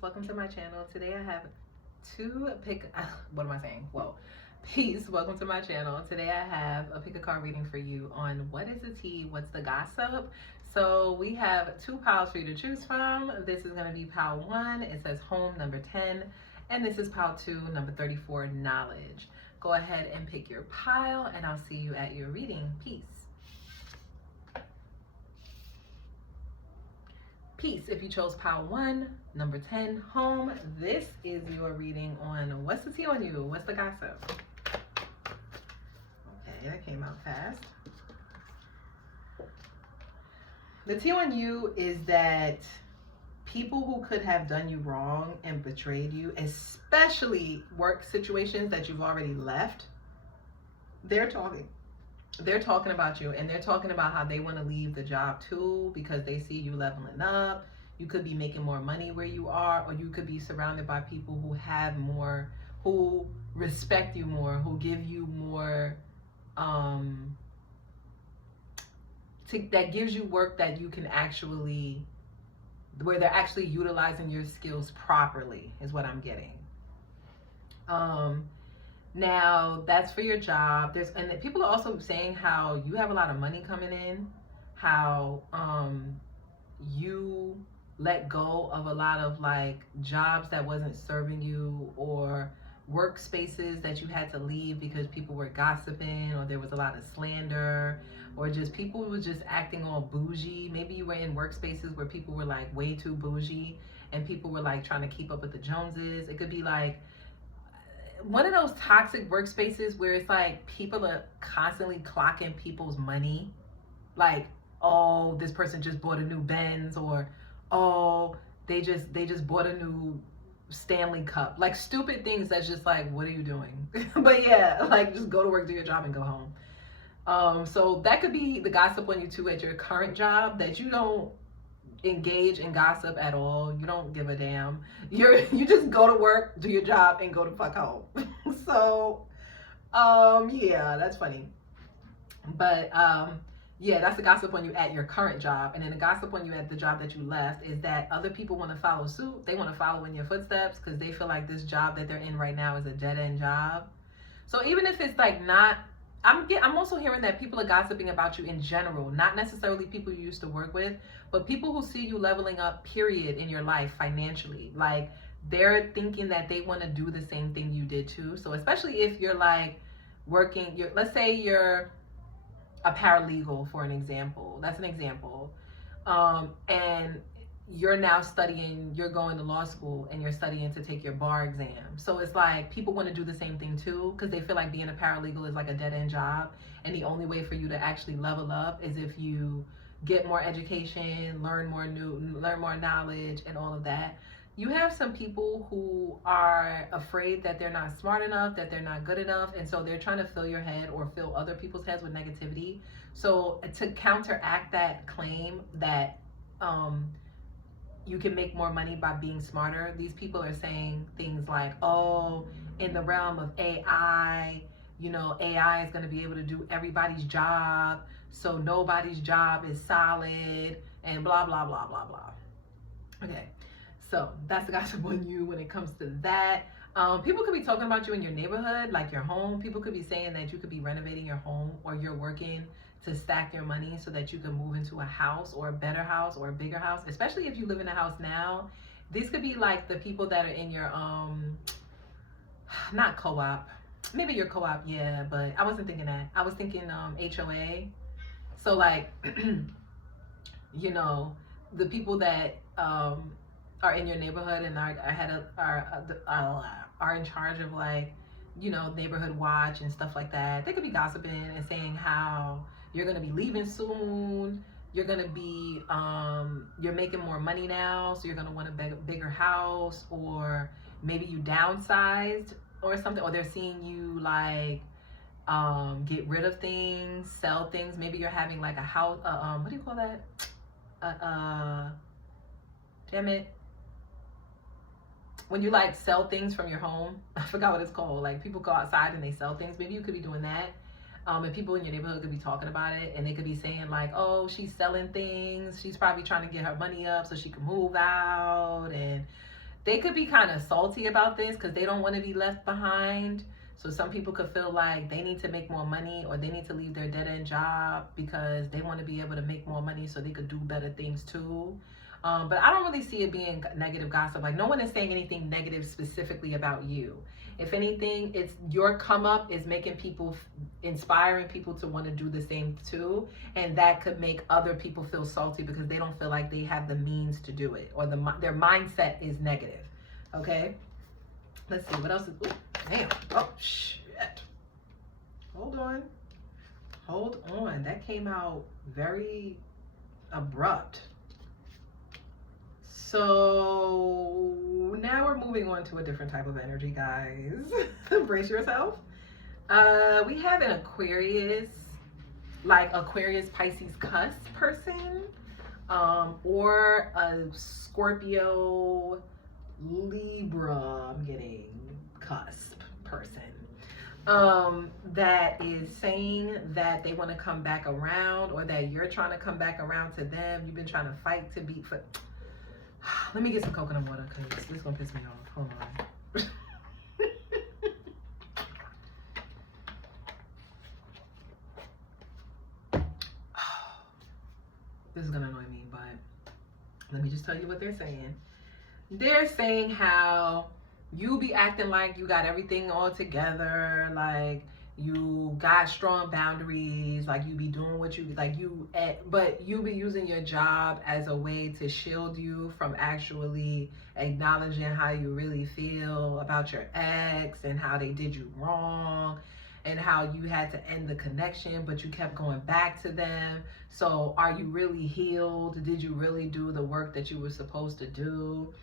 welcome to my channel. Today I have what am I saying? Whoa. Peace, welcome to my channel. Today I have a pick a card reading for you on what is the tea, what's the gossip. So we have two piles for you to choose from. This is going to be pile 1, it says home, number 10, and this is pile 2, number 34, knowledge. Go ahead and pick your pile and I'll see you at your reading. Peace. Peace. If you chose pile 1, number 10, home, this is your reading on what's the tea on you, what's the gossip. Okay, that came out fast. The tea on you is that people who could have done you wrong and betrayed you, especially work situations that you've already left, they're talking about you, and they're talking about how they want to leave the job too because they see you leveling up. You could be making more money where you are, or you could be surrounded by people who have more, who respect you more, who give you more, that gives you work that you can actually, where they're actually utilizing your skills properly is what I'm getting. Now that's for your job. And people are also saying how you have a lot of money coming in, how you let go of a lot of like jobs that wasn't serving you, or workspaces that you had to leave because people were gossiping, or there was a lot of slander, or just people were just acting all bougie. Maybe you were in workspaces where people were like way too bougie and people were like trying to keep up with the Joneses. It could be like one of those toxic workspaces where it's like people are constantly clocking people's money. Like, oh, this person just bought a new Benz, or oh, they just bought a new Stanley Cup. Like stupid things that's just like, what are you doing? But yeah, like just go to work, do your job, and go home. So that could be the gossip on you too at your current job, that you don't engage in gossip at all. You don't give a damn. You just go to work, do your job, and go to fuck home. So yeah, that's funny. But yeah, that's the gossip on you at your current job. And then the gossip on you at the job that you left is that other people want to follow suit. They want to follow in your footsteps because they feel like this job that they're in right now is a dead-end job. So even if it's like not, I'm also hearing that people are gossiping about you in general, not necessarily people you used to work with, but people who see you leveling up, period, in your life financially. Like they're thinking that they want to do the same thing you did too. So especially if you're like working, let's say you're a paralegal, for an example. That's an example. And you're now studying, you're going to law school and you're studying to take your bar exam. So it's like people want to do the same thing too, because they feel like being a paralegal is like a dead-end job, and the only way for you to actually level up is if you get more education, learn more knowledge, and all of that. You have some people who are afraid that they're not smart enough, that they're not good enough, and so they're trying to fill your head or fill other people's heads with negativity. So to counteract that claim that you can make more money by being smarter, these people are saying things like, oh, in the realm of AI, you know, AI is going to be able to do everybody's job, so nobody's job is solid, and blah, blah, blah, blah, blah. Okay. So that's the gossip on you when it comes to that. People could be talking about you in your neighborhood, like your home. People could be saying that you could be renovating your home, or you're working to stack your money so that you can move into a house, or a better house, or a bigger house. Especially if you live in a house now. These could be like the people that are in your, not co-op. Maybe your co-op, yeah, but I wasn't thinking that. I was thinking HOA. So like, you know, the people that are in your neighborhood and are in charge of, like, you know, neighborhood watch and stuff like that. They could be gossiping and saying how you're going to be leaving soon. You're going to be, you're making more money now, so you're going to want a bigger house, or maybe you downsized or something, or they're seeing you like get rid of things, sell things. Maybe you're having like a house, what do you call that? Damn it. When you like sell things from your home, I forgot what it's called. Like people go outside and they sell things. Maybe you could be doing that. And people in your neighborhood could be talking about it, and they could be saying like, oh, she's selling things. She's probably trying to get her money up so she can move out. And they could be kind of salty about this because they don't want to be left behind. So some people could feel like they need to make more money, or they need to leave their dead-end job because they want to be able to make more money so they could do better things too. But I don't really see it being negative gossip. Like, no one is saying anything negative specifically about you. If anything, it's your come up is making people, inspiring people to want to do the same too. And that could make other people feel salty because they don't feel like they have the means to do it, or their mindset is negative. Okay? Let's see, what else is, ooh, damn, oh, shit. Hold on. That came out very abrupt. So now we're moving on to a different type of energy, guys. Brace yourself. We have an Aquarius, like Aquarius, Pisces, cusp person, or a Scorpio, Libra, I'm getting cusp person, that is saying that they want to come back around, or that you're trying to come back around to them. You've been trying to fight to be for. Let me get some coconut water because this is gonna piss me off. Hold on. This is gonna annoy me, but let me just tell you what they're saying. They're saying how you be acting like you got everything all together, like you got strong boundaries, like you be doing what you like, but you be using your job as a way to shield you from actually acknowledging how you really feel about your ex and how they did you wrong and how you had to end the connection, but you kept going back to them. So are you really healed? Did you really do the work that you were supposed to do?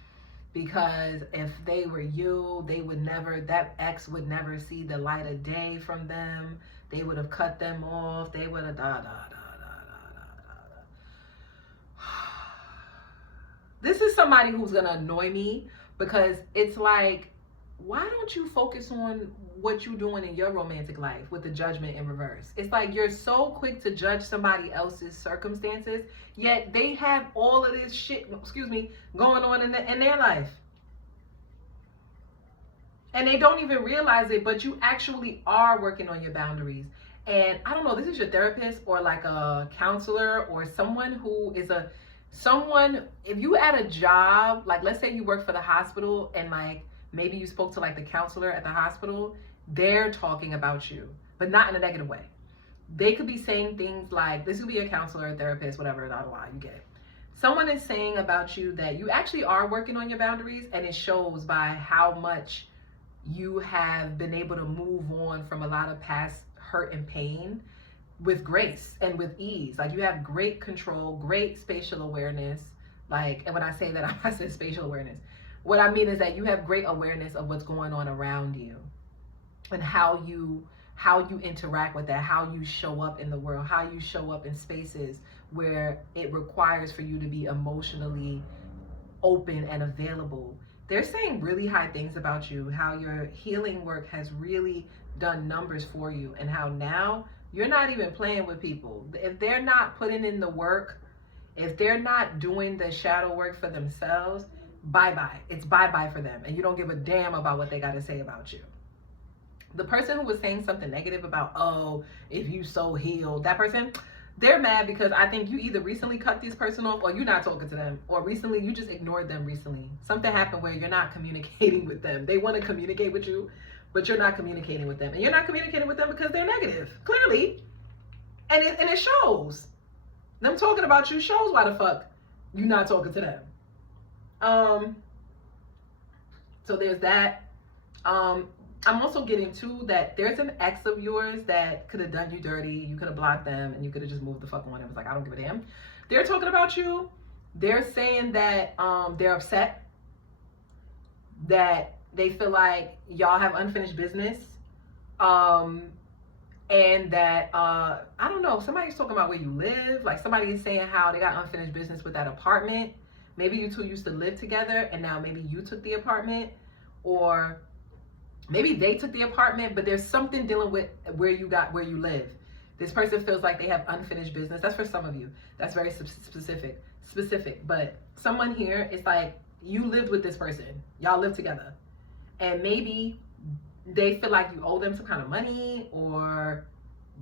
Because if they were you, they would never, that ex would never see the light of day from them. They would have cut them off. They would have This is somebody who's gonna annoy me because it's like, why don't you focus on what you're doing in your romantic life with the judgment in reverse? It's like you're so quick to judge somebody else's circumstances, yet they have all of this shit, going on in their life. And they don't even realize it, but you actually are working on your boundaries. And I don't know, this is your therapist or like a counselor or someone who is if you at a job, like let's say you work for the hospital and like, maybe you spoke to like the counselor at the hospital, they're talking about you, but not in a negative way. They could be saying things like, this could be a counselor, a therapist, whatever, blah, blah, blah, you get it. Someone is saying about you that you actually are working on your boundaries, and it shows by how much you have been able to move on from a lot of past hurt and pain with grace and with ease. Like you have great control, great spatial awareness. Like, and when I say that, I said spatial awareness. What I mean is that you have great awareness of what's going on around you and how you interact with that, how you show up in the world, how you show up in spaces where it requires for you to be emotionally open and available. They're saying really high things about you, how your healing work has really done numbers for you, and how now you're not even playing with people. If they're not putting in the work, if they're not doing the shadow work for themselves, bye-bye. It's bye-bye for them. And you don't give a damn about what they got to say about you. The person who was saying something negative about, oh, if you so healed, that person, they're mad because I think you either recently cut this person off or you're not talking to them, or recently you just ignored them recently. Something happened where you're not communicating with them. They want to communicate with you, but you're not communicating with them. And you're not communicating with them because they're negative, clearly. And it shows. Them talking about you shows why the fuck you're not talking to them. So there's that. I'm also getting too that there's an ex of yours that could have done you dirty. You could have blocked them and you could have just moved the fuck on. It was like, I don't give a damn. They're talking about you. They're saying that they're upset, that they feel like y'all have unfinished business. And that, I don't know, somebody's talking about where you live. Like somebody is saying how they got unfinished business with that apartment. Maybe you two used to live together and now maybe you took the apartment, or maybe they took the apartment, but there's something dealing with where you live. This person feels like they have unfinished business. That's for some of you. That's very specific. But someone here is like, you lived with this person, y'all live together, and maybe they feel like you owe them some kind of money, or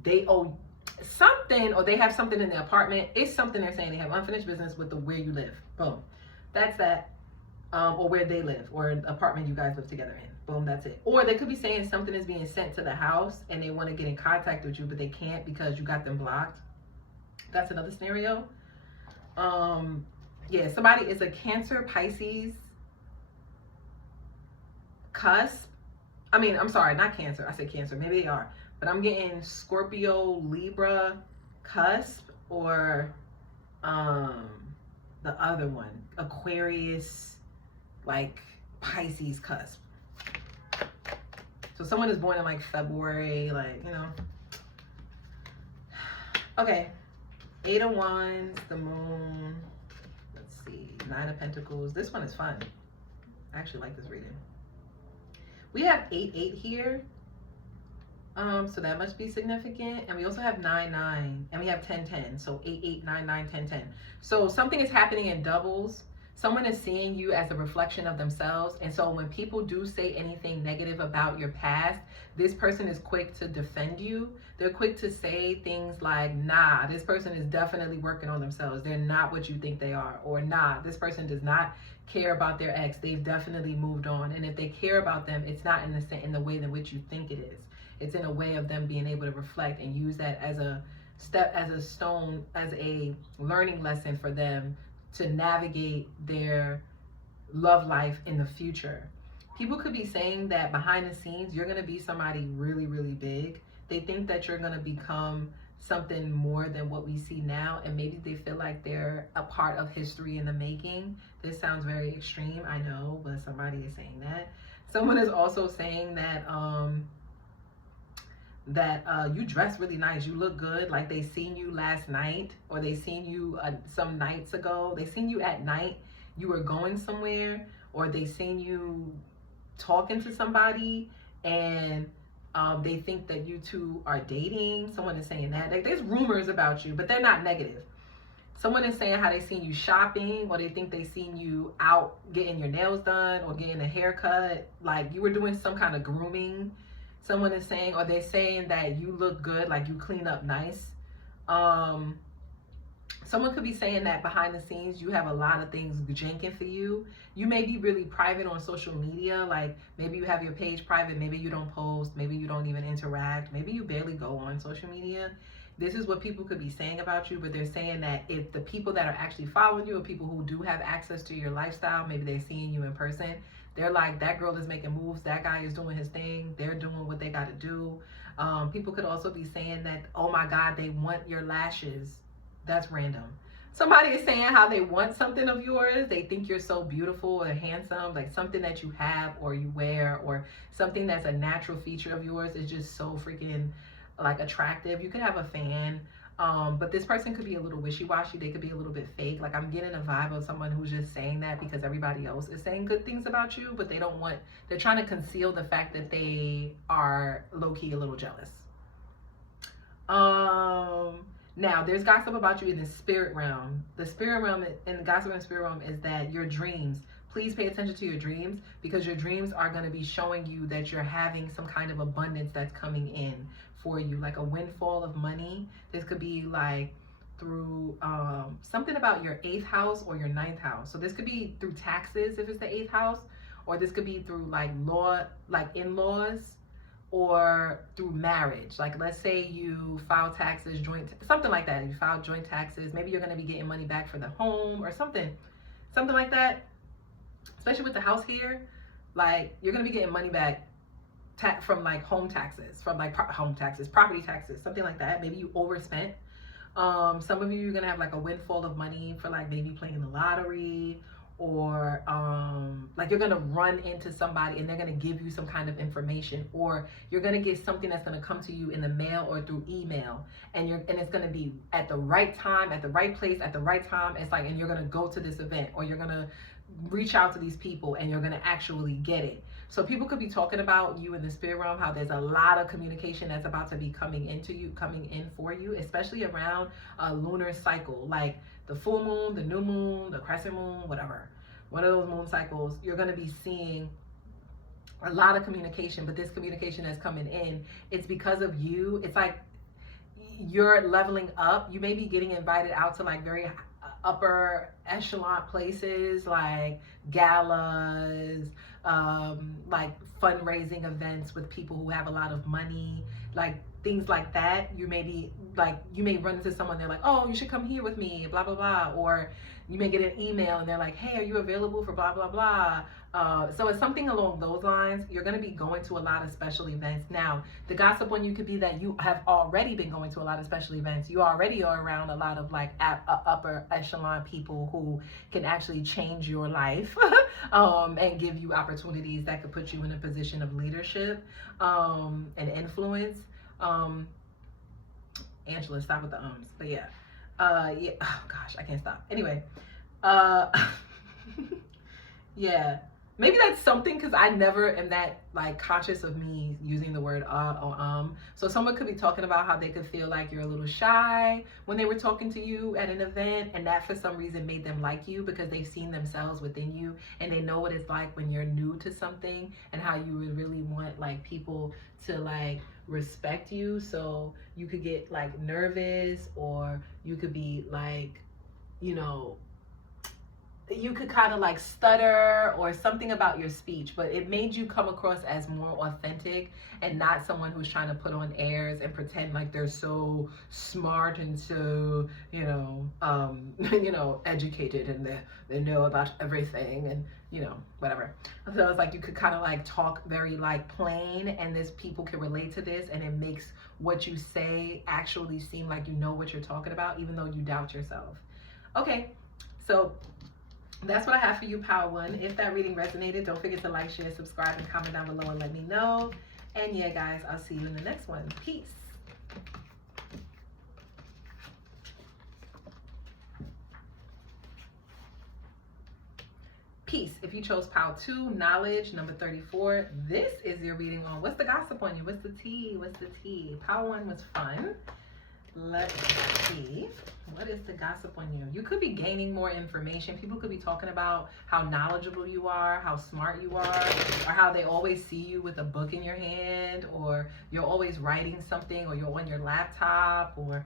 they owe something, or they have something in the apartment. It's something they're saying. They have unfinished business with the where you live. Boom. That's that. Or where they live, or an apartment you guys live together in. Boom, that's it. Or they could be saying something is being sent to the house and they want to get in contact with you, but they can't because you got them blocked. That's another scenario. Yeah, somebody is a Cancer, Pisces, cusp. I'm sorry, not Cancer. I said Cancer. Maybe they are. But I'm getting Scorpio, Libra, cusp, or the other one, Aquarius, like Pisces, cusp. So someone is born in like February, like, Okay. 8 of Wands, the Moon. Let's see. 9 of Pentacles. This one is fun. I actually like this reading. We have 8-8 here. So that must be significant. And we also have 9-9. And we have 10-10. So 8-8, 9-9, 10-10. So something is happening in doubles. Someone is seeing you as a reflection of themselves. And so when people do say anything negative about your past, this person is quick to defend you. They're quick to say things like, nah, this person is definitely working on themselves. They're not what you think they are. Or nah, this person does not care about their ex. They've definitely moved on. And if they care about them, it's not in the way in which you think it is. It's in a way of them being able to reflect and use that as a step, as a stone, as a learning lesson for them to navigate their love life in the future. People could be saying that behind the scenes, you're going to be somebody really, really big. They think that you're going to become something more than what we see now. And maybe they feel like they're a part of history in the making. This sounds very extreme, I know, but somebody is saying that. Someone is also saying that, you dress really nice, you look good, like they seen you last night, or they seen you some nights ago, they seen you at night, you were going somewhere, or they seen you talking to somebody, and they think that you two are dating. Someone is saying that. Like, there's rumors about you, but they're not negative. Someone is saying how they seen you shopping, or they think they seen you out getting your nails done or getting a haircut, like you were doing some kind of grooming. Someone is saying, or they're saying that you look good, like you clean up nice. Someone could be saying that behind the scenes, you have a lot of things janking for you. You may be really private on social media. Like maybe you have your page private. Maybe you don't post. Maybe you don't even interact. Maybe you barely go on social media. This is what people could be saying about you, but they're saying that if the people that are actually following you, or people who do have access to your lifestyle, maybe they're seeing you in person, they're like, that girl is making moves, that guy is doing his thing, they're doing what they got to do. People could also be saying that, oh my God, they want your lashes. That's random. Somebody is saying how they want something of yours. They think you're so beautiful or handsome, like something that you have or you wear, or something that's a natural feature of yours is just so freaking like attractive. You could have a fan. But this person could be a little wishy-washy. They could be a little bit fake. Like I'm getting a vibe of someone who's just saying that because everybody else is saying good things about you, but they're trying to conceal the fact that they are low-key a little jealous. Now there's gossip about you in the spirit realm. The spirit realm, and the gossip in the spirit realm is that your dreams, please pay attention to your dreams, because your dreams are going to be showing you that you're having some kind of abundance that's coming in for you, like a windfall of money. This could be like through something about your 8th house or your 9th house. So this could be through taxes if it's the 8th house, or this could be through like law, like in-laws, or through marriage. Like let's say you file taxes, something like that. You file joint taxes. Maybe you're going to be getting money back for the home or something like that. Especially with the house here, like you're going to be getting money back from like home taxes, from like home taxes, property taxes, something like that. Maybe you overspent. Some of you are going to have like a windfall of money for like maybe playing the lottery, or like you're going to run into somebody and they're going to give you some kind of information, or you're going to get something that's going to come to you in the mail or through email, and it's going to be at the right time, at the right place, at the right time. It's like, and you're going to go to this event, or you're going to reach out to these people and you're going to actually get it. So people could be talking about you in the spirit realm, how there's a lot of communication that's about to be coming in for you, especially around a lunar cycle, like the full moon, the new moon, the crescent moon, whatever. one of those moon cycles, you're going to be seeing a lot of communication, but this communication that's coming in, it's because of you. It's like you're leveling up. You may be getting invited out to like very upper echelon places, like galas, like fundraising events with people who have a lot of money, like things like that. You may be like, you may run into someone, they're like, oh, you should come here with me, blah blah blah. Or you may get an email and they're like, hey, are you available for blah blah blah. So it's something along those lines. You're going to be going to a lot of special events. Now, the gossip on you could be that you have already been going to a lot of special events. You already are around a lot of like upper echelon people who can actually change your life and give you opportunities that could put you in a position of leadership and influence. Angela, stop with the ums. But yeah. Yeah. Oh gosh, I can't stop. Anyway. Yeah. Maybe that's something, because I never am that like conscious of me using the word or so someone could be talking about how they could feel like you're a little shy when they were talking to you at an event, and that for some reason made them like you because they've seen themselves within you and they know what it's like when you're new to something and how you would really want like people to like respect you. So you could get like nervous, or you could be like, you know, you could kind of like stutter or something about your speech, but it made you come across as more authentic and not someone who's trying to put on airs and pretend like they're so smart and so, you know, educated and they know about everything and, you know, whatever. So it's like you could kind of like talk very like plain, and this people can relate to this, and it makes what you say actually seem like you know what you're talking about, even though you doubt yourself. Okay, so that's what I have for you, Power One. If that reading resonated, don't forget to like, share, subscribe, and comment down below and let me know. And yeah, guys, I'll see you in the next one. Peace. Peace. If you chose Power 2, Knowledge, number 34, this is your reading on what's the gossip on you? What's the tea? What's the tea? Power 1 was fun. Let's see. What is the gossip on you? You could be gaining more information. People could be talking about how knowledgeable you are, how smart you are, or how they always see you with a book in your hand, or you're always writing something, or you're on your laptop, or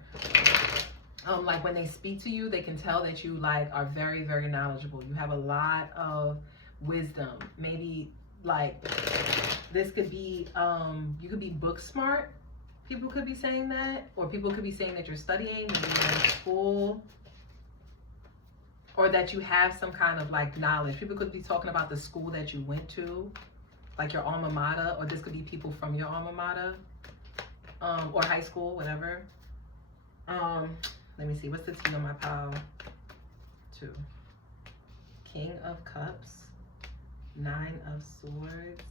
like when they speak to you, they can tell that you like are very, very knowledgeable. You have a lot of wisdom. Maybe like this could be, you could be book smart. People could be saying that, or people could be saying that you're studying, maybe you're in school, or that you have some kind of like knowledge. People could be talking about the school that you went to, like your alma mater, or this could be people from your alma mater, or high school, whatever. Let me see, what's the tea on my pile? 2. King of Cups, 9 of Swords,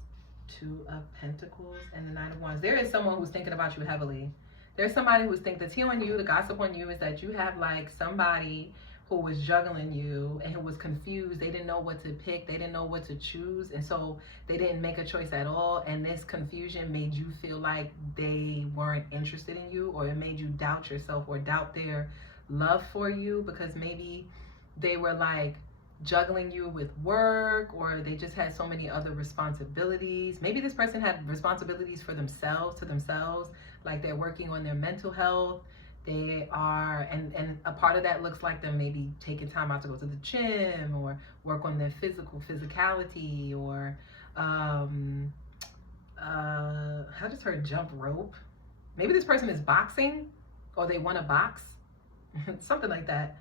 2 of Pentacles, and the 9 of Wands. There is someone who's thinking about you heavily. There's somebody who's thinking, the tea on you, the gossip on you is that you have like somebody who was juggling you and who was confused. They didn't know what to pick. They didn't know what to choose. And so they didn't make a choice at all. And this confusion made you feel like they weren't interested in you, or it made you doubt yourself or doubt their love for you, because maybe they were like juggling you with work, or they just had so many other responsibilities. Maybe this person had responsibilities for themselves, to themselves, like they're working on their mental health. They are, and a part of that looks like them maybe taking time out to go to the gym or work on their physicality, or I just heard jump rope. Maybe this person is boxing, or they want to box, something like that.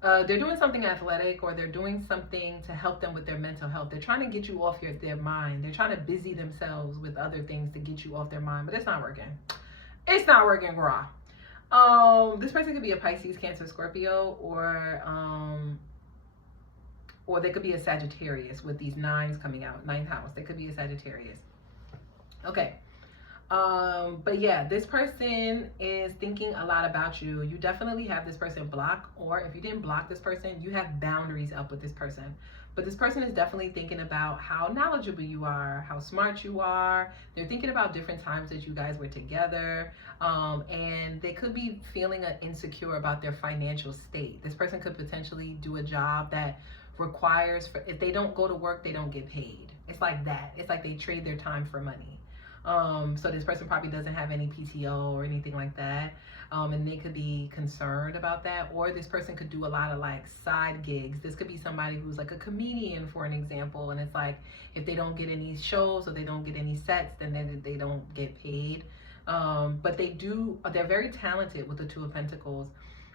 They're doing something athletic, or they're doing something to help them with their mental health. They're trying to get you off their mind. They're trying to busy themselves with other things to get you off their mind, but it's not working. It's not working, raw. This person could be a Pisces, Cancer, Scorpio, or they could be a Sagittarius with these 9s coming out, 9th house. They could be a Sagittarius. Okay. But yeah, this person is thinking a lot about you. You definitely have this person blocked, or if you didn't block this person, you have boundaries up with this person. But this person is definitely thinking about how knowledgeable you are, how smart you are. They're thinking about different times that you guys were together. And they could be feeling insecure about their financial state. This person could potentially do a job that requires, for if they don't go to work, they don't get paid. It's like that. It's like they trade their time for money. So this person probably doesn't have any PTO or anything like that. And they could be concerned about that. Or this person could do a lot of like side gigs. This could be somebody who's like a comedian, for an example. And it's like, if they don't get any shows or they don't get any sets, then they don't get paid. But they're very talented with the Two of Pentacles.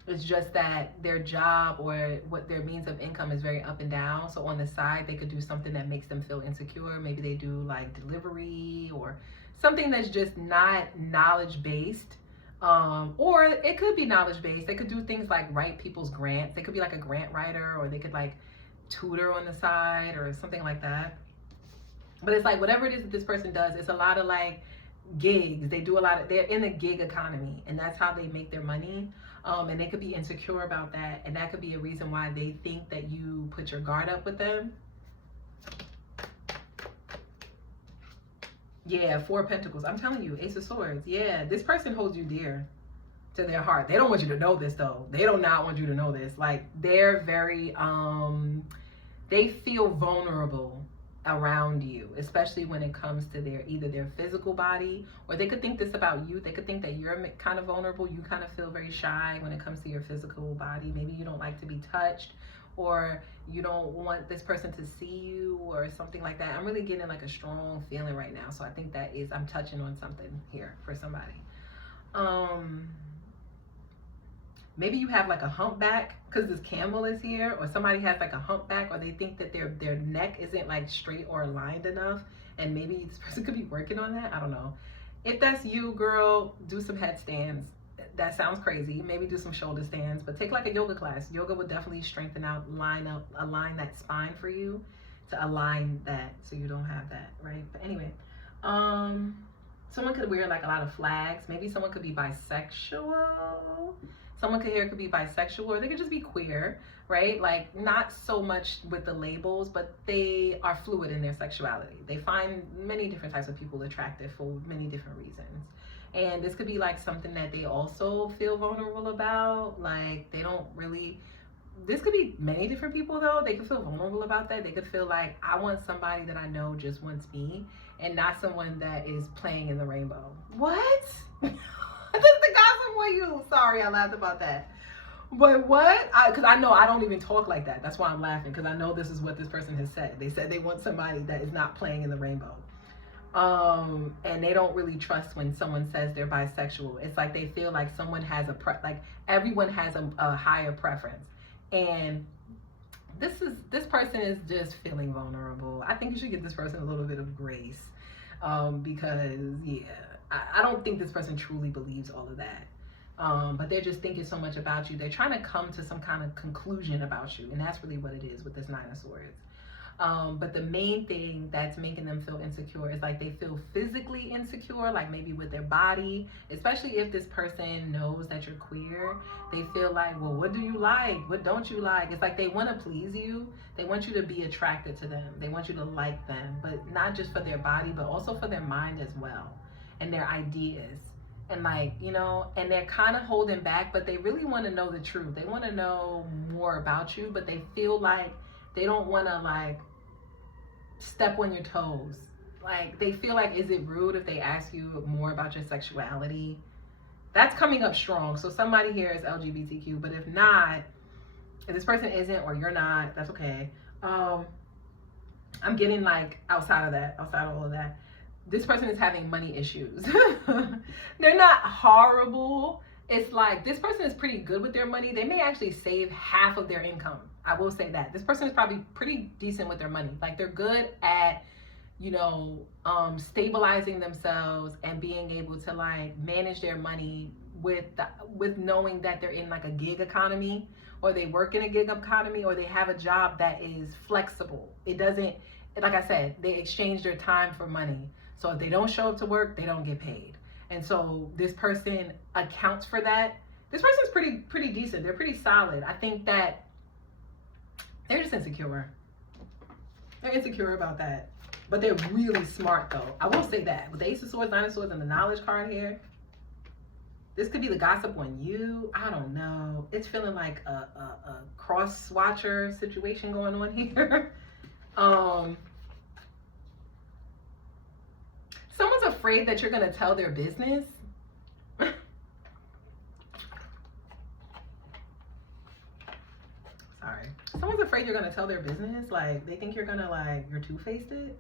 It's just that their job or what their means of income is very up and down. So on the side, they could do something that makes them feel insecure. Maybe they do like delivery or something that's just not knowledge-based. Or it could be knowledge-based. They could do things like write people's grants. They could be like a grant writer, or they could like tutor on the side or something like that. But it's like whatever it is that this person does, it's a lot of like gigs. They do they're in the gig economy, and that's how they make their money. And they could be insecure about that, and that could be a reason why they think that you put your guard up with them. Yeah, Four of Pentacles. I'm telling you, Ace of Swords. Yeah, this person holds you dear to their heart. They don't want you to know this, though. They do not want you to know this. Like, they're very, they feel vulnerable around you, especially when it comes to either their physical body, or they could think this about you. They could think that you're kind of vulnerable. You kind of feel very shy when it comes to your physical body. Maybe you don't like to be touched, or you don't want this person to see you, or something like that. I'm really getting like a strong feeling right now. So I think I'm touching on something here for somebody. Maybe you have like a humpback because this camel is here, or somebody has like a humpback, or they think that their neck isn't like straight or aligned enough, and maybe this person could be working on that. I don't know. If that's you, girl, do some headstands. That sounds crazy. Maybe do some shoulder stands, but take like a yoga class. Yoga would definitely strengthen out, align that spine for you, to align that so you don't have that, right? But anyway, someone could wear like a lot of flags. Maybe someone could be bisexual. Someone here could be bisexual, or they could just be queer, right? Like, not so much with the labels, but they are fluid in their sexuality. They find many different types of people attractive for many different reasons. And this could be like something that they also feel vulnerable about. Like, they don't really, this could be many different people though. They could feel vulnerable about that. They could feel like, I want somebody that I know just wants me, and not someone that is playing in the rainbow. What? This is the gossip for you. Sorry, I laughed about that. But what? Because I know I don't even talk like that. That's why I'm laughing, because I know this is what this person has said. They said they want somebody that is not playing in the rainbow. And they don't really trust when someone says they're bisexual. It's like they feel like someone has like everyone has a higher preference. And this person is just feeling vulnerable. I think you should give this person a little bit of grace. Because yeah, I don't think this person truly believes all of that. But they're just thinking so much about you. They're trying to come to some kind of conclusion about you. And that's really what it is with this Nine of Swords. But the main thing that's making them feel insecure is like they feel physically insecure, like maybe with their body, especially if this person knows that you're queer. They feel like, well, what do you like? What don't you like? It's like they want to please you. They want you to be attracted to them. They want you to like them, but not just for their body, but also for their mind as well, and their ideas. And like, you know, and they're kind of holding back, but they really want to know the truth. They want to know more about you, but they feel like they don't want to like step on your toes. Like, they feel like, is it rude if they ask you more about your sexuality? That's coming up strong. So somebody here is LGBTQ, but if not, if this person isn't, or you're not, that's okay. I'm getting like outside of all of that, this person is having money issues. They're not horrible. It's like this person is pretty good with their money. They may actually save half of their income. I will say that. This person is probably pretty decent with their money. Like, they're good at, you know, stabilizing themselves and being able to like manage their money with knowing that they're in like a gig economy, or they work in a gig economy, or they have a job that is flexible. It doesn't, like I said, they exchange their time for money. So if they don't show up to work, they don't get paid. And so this person accounts for that. This person's pretty decent. They're pretty solid. I think that they're just insecure. They're insecure about that. But they're really smart though. I will say that. With the Ace of Swords, Nine of Swords, and the Knowledge card here, This could be the gossip on you. I don't know. It's feeling like a cross-swatcher situation going on here. Someone's afraid that you're going to tell their business. Sorry. Someone's afraid you're going to tell their business. Like, they think you're going to, like, you're two-faced it.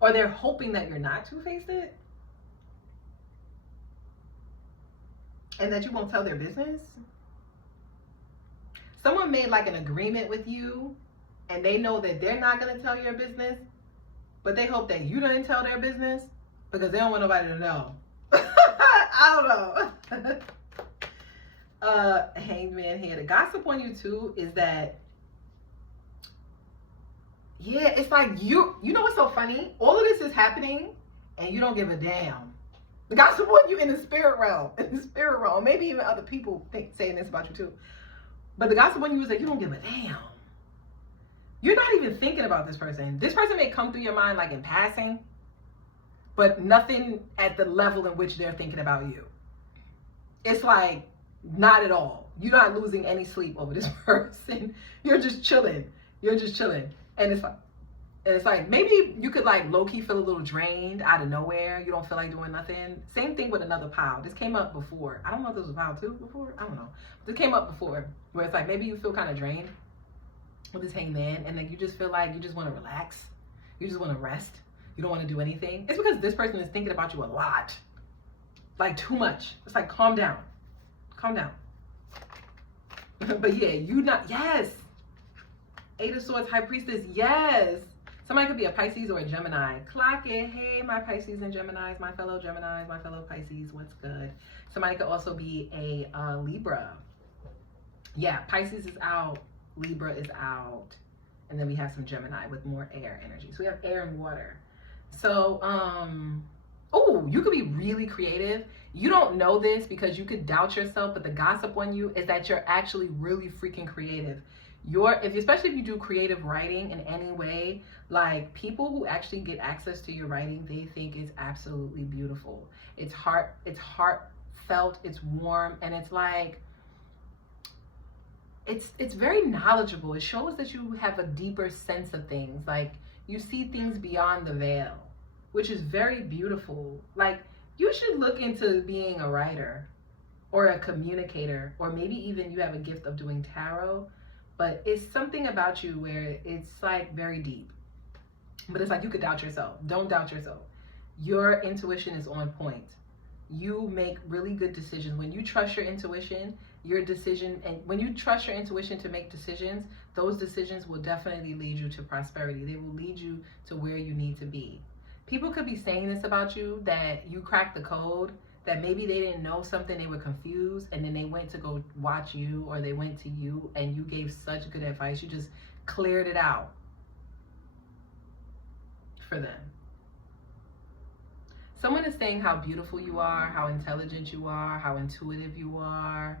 Or they're hoping that you're not two-faced it. And that you won't tell their business. Someone made like an agreement with you and they know that they're not going to tell your business, but they hope that you don't tell their business because they don't want nobody to know. I don't know. Hanged man here. The gossip on you too is that, yeah, it's like you know what's so funny? All of this is happening and you don't give a damn. The gossip on you in the spirit realm. Maybe even other people saying this about you too. But the gossip on you is that you don't give a damn. You're not even thinking about this person. This person may come through your mind like in passing, but nothing at the level in which they're thinking about you. It's like, not at all. You're not losing any sleep over this person. You're just chilling. And it's like, maybe you could like low-key feel a little drained out of nowhere. You don't feel like doing nothing. Same thing with another pile. This came up before. I don't know if this was pile 2 before. I don't know. This came up before where it's like maybe you feel kind of drained with this hangman and then you just feel like you just want to relax. You just want to rest. You don't want to do anything. It's because this person is thinking about you a lot. Like too much. It's like, calm down. But yeah, yes. 8 of Swords, High Priestess, yes. Somebody could be a Pisces or a Gemini. Clock it. Hey, my Pisces and Geminis, my fellow Geminis, my fellow Pisces, what's good? Somebody could also be a Libra. Yeah, Pisces is out. Libra is out. And then we have some Gemini with more air energy. So we have air and water. So, you could be really creative. You don't know this because you could doubt yourself, but the gossip on you is that you're actually really freaking creative. Especially if you do creative writing in any way, like people who actually get access to your writing, they think it's absolutely beautiful. It's heartfelt, it's warm, and it's like, it's very knowledgeable. It shows that you have a deeper sense of things. Like you see things beyond the veil, which is very beautiful. Like you should look into being a writer or a communicator, or maybe even you have a gift of doing tarot. But it's something about you where it's like very deep. But it's like you could doubt yourself. Don't doubt yourself. Your intuition is on point. You make really good decisions. When you trust your intuition, when you trust your intuition to make decisions, those decisions will definitely lead you to prosperity. They will lead you to where you need to be. People could be saying this about you, that you cracked the code, that maybe they didn't know something, they were confused, and then they went to go watch you, or they went to you and you gave such good advice. You just cleared it out for them. Someone is saying how beautiful you are, how intelligent you are, how intuitive you are,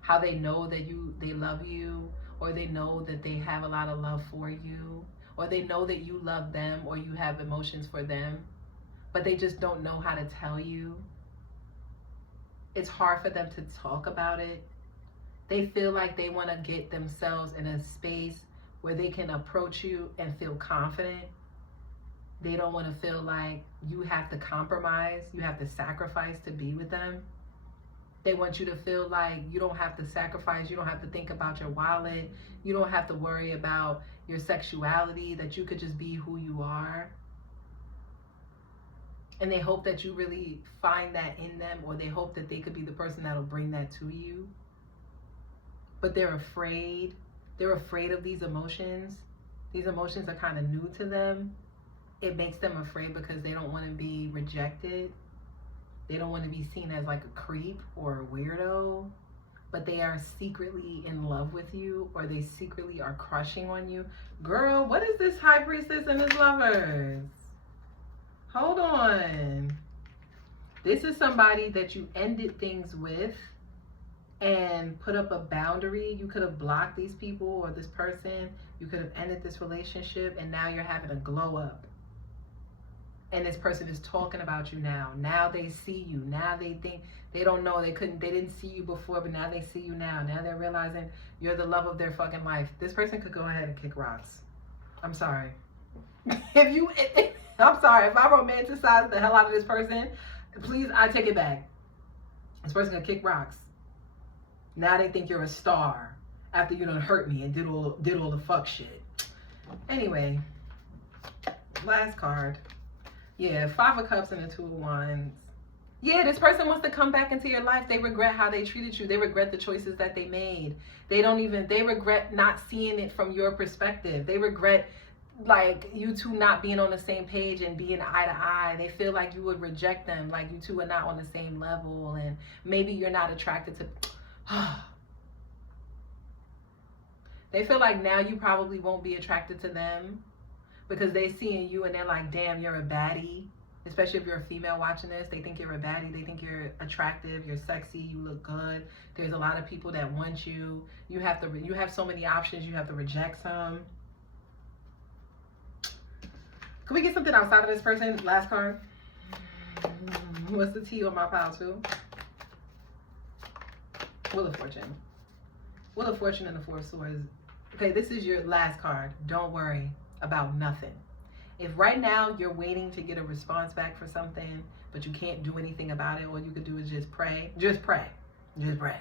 how they know that they love you, or they know that they have a lot of love for you, or they know that you love them, or you have emotions for them, but they just don't know how to tell you. It's hard for them to talk about it. They feel like they want to get themselves in a space where they can approach you and feel confident. They don't want to feel like you have to compromise, you have to sacrifice to be with them. They want you to feel like you don't have to sacrifice, you don't have to think about your wallet, you don't have to worry about your sexuality, that you could just be who you are. And they hope that you really find that in them, or they hope that they could be the person that'll bring that to you. But they're afraid. They're afraid of these emotions. These emotions are kind of new to them. It makes them afraid because they don't want to be rejected. They don't want to be seen as like a creep or a weirdo. But they are secretly in love with you, or they secretly are crushing on you. Girl, what is this High Priestess and his lovers? Hold on. This is somebody that you ended things with and put up a boundary. You could have blocked these people or this person. You could have ended this relationship, and now you're having a glow up. and this person is talking about you now. Now they see you. Now they think, they don't know, they didn't see you before, but now they see you now. Now they're realizing you're the love of their fucking life. This person could go ahead and kick rocks. I'm sorry. I'm sorry, if I romanticize the hell out of this person, please, I take it back. This person could kick rocks. Now they think you're a star after you done hurt me and did all the fuck shit. Anyway, last card. Yeah, 5 of Cups and the 2 of Wands. Yeah, this person wants to come back into your life. They regret how they treated you. They regret the choices that they made. They regret not seeing it from your perspective. They regret like you two not being on the same page and being eye to eye. They feel like you would reject them, like you two are not on the same level, and maybe you're not attracted to they feel like now you probably won't be attracted to them because they seeing you and they're like, damn, you're a baddie. Especially if you're a female watching this, they think you're a baddie. They think you're attractive, you're sexy, you look good. There's a lot of people that want you. You have so many options. You have to reject some. Can we get something outside of this person? Last card. What's the T on my pile too? Wheel of Fortune. Wheel of Fortune and the 4 of Swords. Okay, this is your last card. Don't worry about nothing. If right now you're waiting to get a response back for something, but you can't do anything about it, all you could do is just pray. Just pray. Just pray.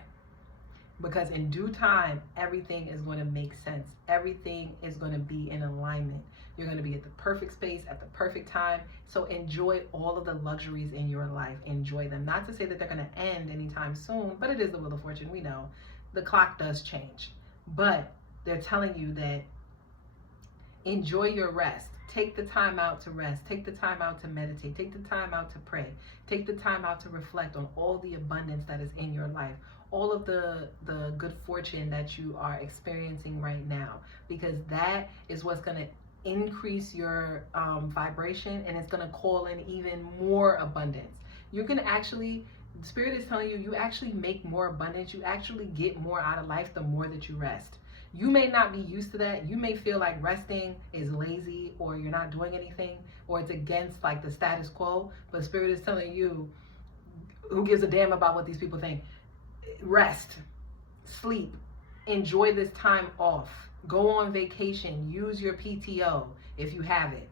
Because in due time, everything is going to make sense. Everything is going to be in alignment. You're going to be at the perfect space at the perfect time. So enjoy all of the luxuries in your life. Enjoy them. Not to say that they're going to end anytime soon, but it is the Wheel of Fortune. We know the clock does change. But they're telling you that enjoy your rest. Take the time out to rest. Take the time out to meditate. Take the time out to pray. Take the time out to reflect on all the abundance that is in your life. All of the good fortune that you are experiencing right now. Because that is what's going to increase your vibration, and it's going to call in even more abundance. You're going to actually, Spirit is telling you, you actually make more abundance. You actually get more out of life the more that you rest. You may not be used to that. You may feel like resting is lazy, or you're not doing anything, or it's against like the status quo. But Spirit is telling you, who gives a damn about what these people think? Rest, sleep, enjoy this time off. Go on vacation. Use your PTO if you have it.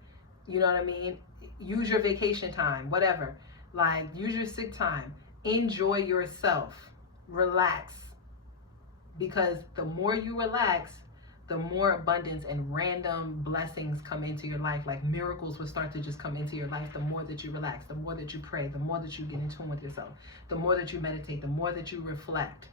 You know what I mean? Use your vacation time, whatever. Like, use your sick time. Enjoy yourself. Relax. Because the more you relax, the more abundance and random blessings come into your life. Like miracles will start to just come into your life the more that you relax, the more that you pray, the more that you get in tune with yourself, the more that you meditate, the more that you reflect.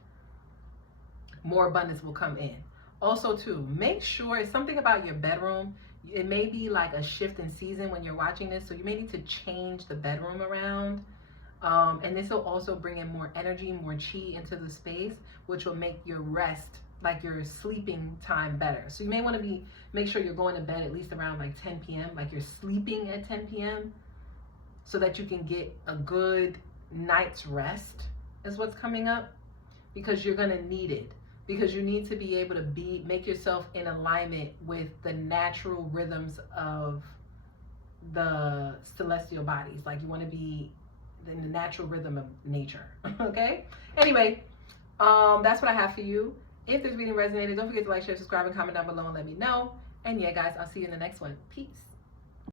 More abundance will come in. Also, too, make sure it's something about your bedroom. It may be like a shift in season when you're watching this, so you may need to change the bedroom around. And this will also bring in more energy, more chi into the space, which will make your rest, like your sleeping time, better. So you may want to make sure you're going to bed at least around like 10 p.m., like you're sleeping at 10 p.m. so that you can get a good night's rest is what's coming up, because you're going to need it. Because you need to be able to make yourself in alignment with the natural rhythms of the celestial bodies. Like you want to be in the natural rhythm of nature. Okay? Anyway, that's what I have for you. If this reading resonated, don't forget to like, share, subscribe, and comment down below and let me know. And yeah, guys, I'll see you in the next one. Peace.